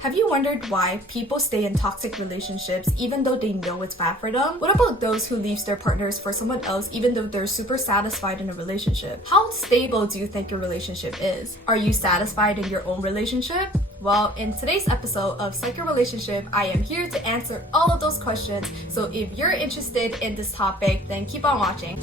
Have you wondered why people stay in toxic relationships even though they know it's bad for them? What about those who leave their partners for someone else even though they're super satisfied in a relationship? How stable do you think your relationship is? Are you satisfied in your own relationship? Well, in today's episode of Psycho Relationship, I am here to answer all of those questions. So if you're interested in this topic, then keep on watching.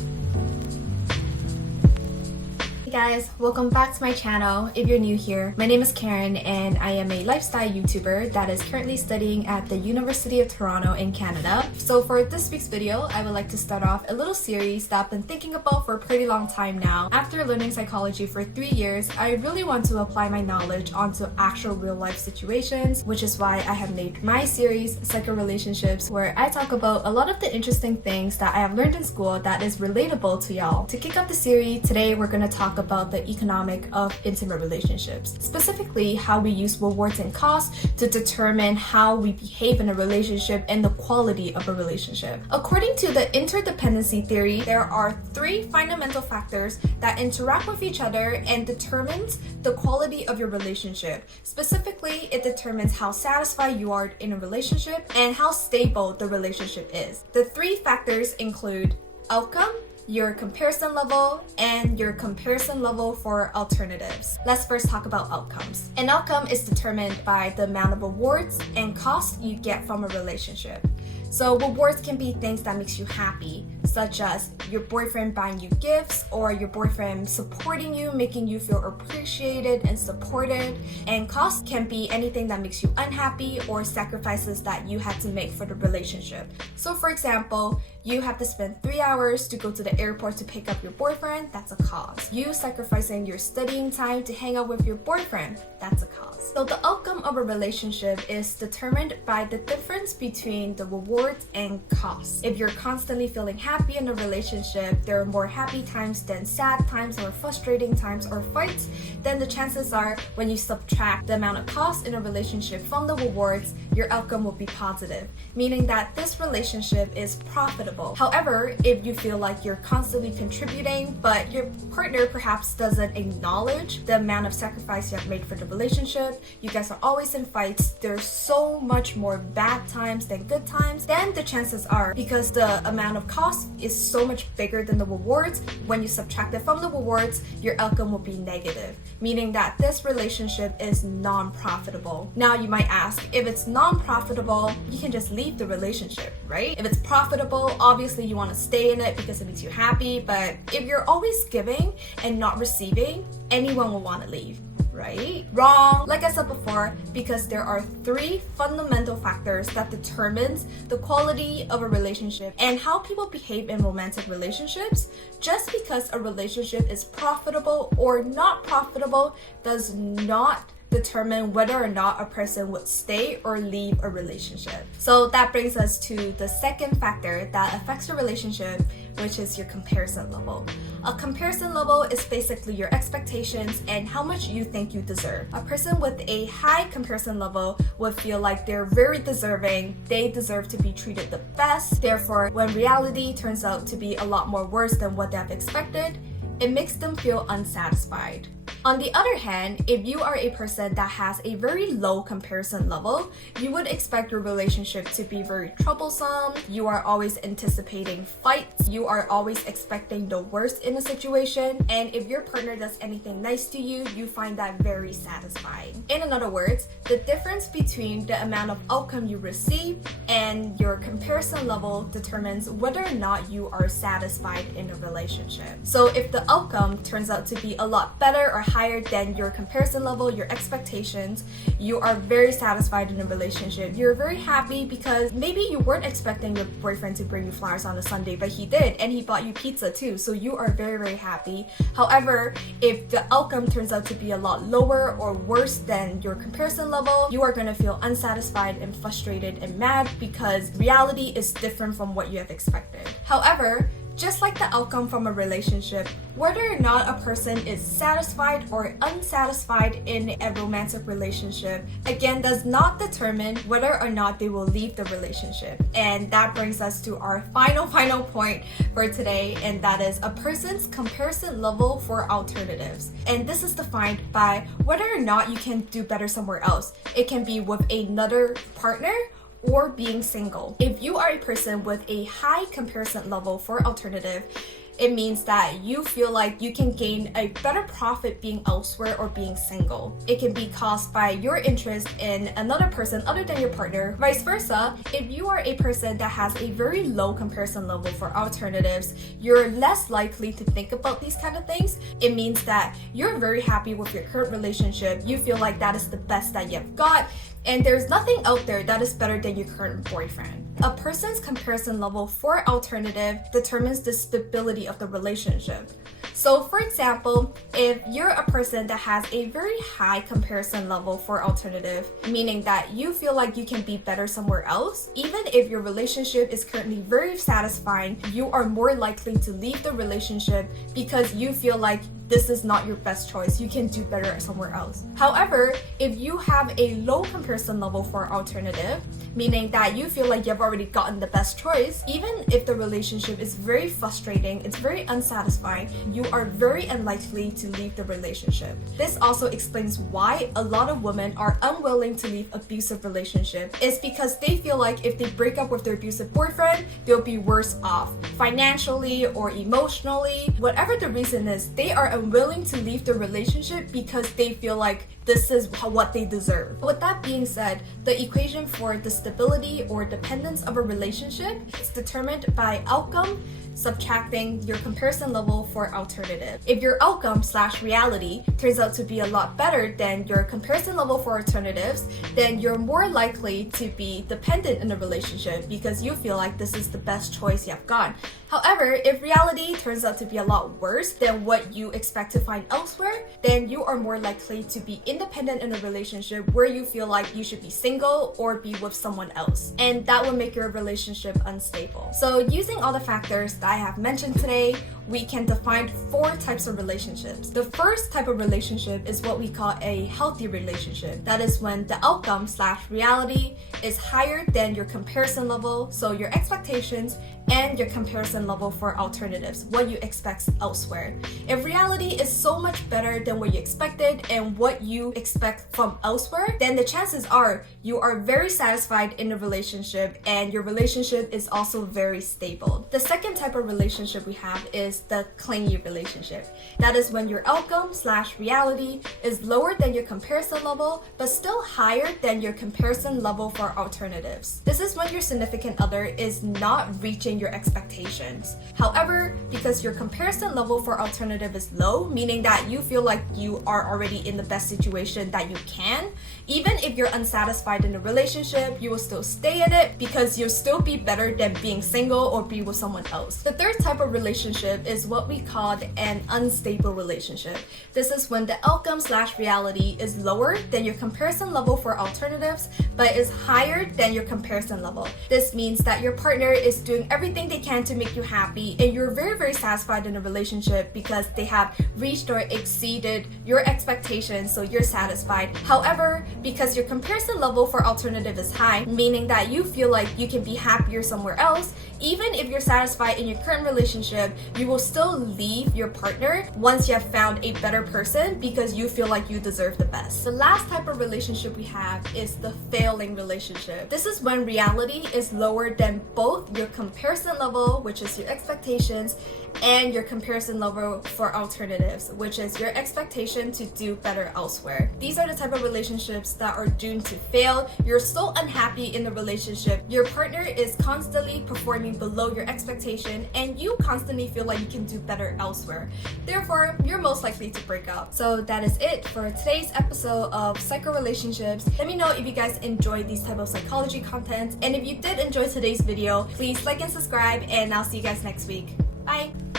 Hey guys, welcome back to my channel. If you're new here, my name is Karen and I am a lifestyle YouTuber that is currently studying at the University of Toronto in Canada. So for this week's video, I would like to start off a little series that I've been thinking about for a pretty long time now. After learning psychology for 3 years, I really want to apply my knowledge onto actual real life situations, which is why I have named my series Psycho Relationships, where I talk about a lot of the interesting things that I have learned in school that is relatable to y'all. To kick off the series, today we're going to talk about the economic of intimate relationships, specifically how we use rewards and costs to determine how we behave in a relationship and the quality of a relationship. According to the interdependency theory, there are 3 fundamental factors that interact with each other and determines the quality of your relationship. Specifically, it determines how satisfied you are in a relationship and how stable the relationship is. The 3 factors include outcome, your comparison level, and your comparison level for alternatives. Let's first talk about outcomes. An outcome is determined by the amount of rewards and costs you get from a relationship. So rewards can be things that makes you happy, such as your boyfriend buying you gifts or your boyfriend supporting you, making you feel appreciated and supported. And costs can be anything that makes you unhappy or sacrifices that you had to make for the relationship. So for example, you have to spend 3 hours to go to the airport to pick up your boyfriend, that's a cost. You sacrificing your studying time to hang out with your boyfriend, that's a cost. So the outcome of a relationship is determined by the difference between the rewards and costs. If you're constantly feeling happy in a relationship, there are more happy times than sad times or frustrating times or fights, then the chances are when you subtract the amount of cost in a relationship from the rewards, your outcome will be positive, meaning that this relationship is profitable. However, if you feel like you're constantly contributing, but your partner perhaps doesn't acknowledge the amount of sacrifice you have made for the relationship, you guys are always in fights, there's so much more bad times than good times, then the chances are, because the amount of cost is so much bigger than the rewards, when you subtract it from the rewards, your outcome will be negative, meaning that this relationship is non-profitable. Now you might ask, if it's non-profitable, you can just leave the relationship, right? If it's profitable, obviously you want to stay in it because it makes you happy, but if you're always giving and not receiving, anyone will want to leave, right? Wrong. Like I said before, because there are 3 fundamental factors that determines the quality of a relationship and how people behave in romantic relationships. Just because a relationship is profitable or not profitable does not determine whether or not a person would stay or leave a relationship. So that brings us to the second factor that affects a relationship, which is your comparison level. A comparison level is basically your expectations and how much you think you deserve. A person with a high comparison level would feel like they're very deserving, they deserve to be treated the best. Therefore, when reality turns out to be a lot more worse than what they have expected, it makes them feel unsatisfied. On the other hand, if you are a person that has a very low comparison level, you would expect your relationship to be very troublesome. You are always anticipating fights. You are always expecting the worst in a situation. And if your partner does anything nice to you, you find that very satisfying. In other words, the difference between the amount of outcome you receive and your comparison level determines whether or not you are satisfied in a relationship. So if the outcome turns out to be a lot better or higher than your comparison level, your expectations, you are very satisfied in a relationship. You're very happy because maybe you weren't expecting your boyfriend to bring you flowers on a Sunday, but he did, and he bought you pizza too, so you are very, very happy. However, if the outcome turns out to be a lot lower or worse than your comparison level, you are going to feel unsatisfied and frustrated and mad because reality is different from what you have expected. However, Just like the outcome from a relationship, whether or not a person is satisfied or unsatisfied in a romantic relationship, again, does not determine whether or not they will leave the relationship. And that brings us to our final point for today, and that is a person's comparison level for alternatives. And this is defined by whether or not you can do better somewhere else. It can be with another partner or being single. If you are a person with a high comparison level for alternative, it means that you feel like you can gain a better profit being elsewhere or being single. It can be caused by your interest in another person other than your partner. Vice versa, if you are a person that has a very low comparison level for alternatives, you're less likely to think about these kind of things. It means that you're very happy with your current relationship. You feel like that is the best that you've got, and there's nothing out there that is better than your current boyfriend. A person's comparison level for alternative determines the stability of the relationship. So for example, if you're a person that has a very high comparison level for alternative, meaning that you feel like you can be better somewhere else, even if your relationship is currently very satisfying, you are more likely to leave the relationship because you feel like this is not your best choice. You can do better somewhere else. However, if you have a low comparison level for alternative, meaning that you feel like you've already gotten the best choice, even if the relationship is very frustrating, it's very unsatisfying, you are very unlikely to leave the relationship. This also explains why a lot of women are unwilling to leave abusive relationship. It's because they feel like if they break up with their abusive boyfriend, they'll be worse off financially or emotionally. Whatever the reason is, they are unwilling to leave the relationship because they feel like this is what they deserve. With that being said, the equation for the stability or dependence of a relationship is determined by outcome subtracting your comparison level for alternative. If your outcome/reality turns out to be a lot better than your comparison level for alternatives, then you're more likely to be dependent in a relationship because you feel like this is the best choice you've got. However, if reality turns out to be a lot worse than what you expect to find elsewhere, then you are more likely to be independent in a relationship where you feel like you should be single or be with someone else. And that will make your relationship unstable. So using all the factors that I have mentioned today, we can define 4 types of relationships. The first type of relationship is what we call a healthy relationship. That is when the outcome/reality is higher than your comparison level, so your expectations and your comparison level for alternatives, what you expect elsewhere. If reality is so much better than what you expected and what you expect from elsewhere, then the chances are you are very satisfied in a relationship and your relationship is also very stable. The second type of relationship we have is the clingy relationship. That is when your outcome/reality is lower than your comparison level, but still higher than your comparison level for alternatives. This is when your significant other is not reaching your expectations. However, because your comparison level for alternative is low, meaning that you feel like you are already in the best situation that you can, even if you're unsatisfied in a relationship, you will still stay in it because you'll still be better than being single or be with someone else. The third type of relationship is what we call an unstable relationship. This is when the outcome/reality is lower than your comparison level for alternatives, but is higher than your comparison level. This means that your partner is doing everything they can to make you happy and you're very, very satisfied in a relationship because they have reached or exceeded your expectations, so you're satisfied. However, because your comparison level for alternative is high, meaning that you feel like you can be happier somewhere else, even if you're satisfied in your current relationship, you will still leave your partner once you have found a better person because you feel like you deserve the best. The last type of relationship we have is the failing relationship. This is when reality is lower than both your comparison level, which is your expectations, and your comparison level for alternatives, which is your expectation to do better elsewhere. These are the type of relationships that are doomed to fail. You're so unhappy in the relationship. Your partner is constantly performing below your expectation and you constantly feel like you can do better elsewhere. Therefore, you're most likely to break up. So that is it for today's episode of Psycho Relationships. Let me know if you guys enjoyed these type of psychology content. And if you did enjoy today's video, please like and subscribe, and I'll see you guys next week. Bye!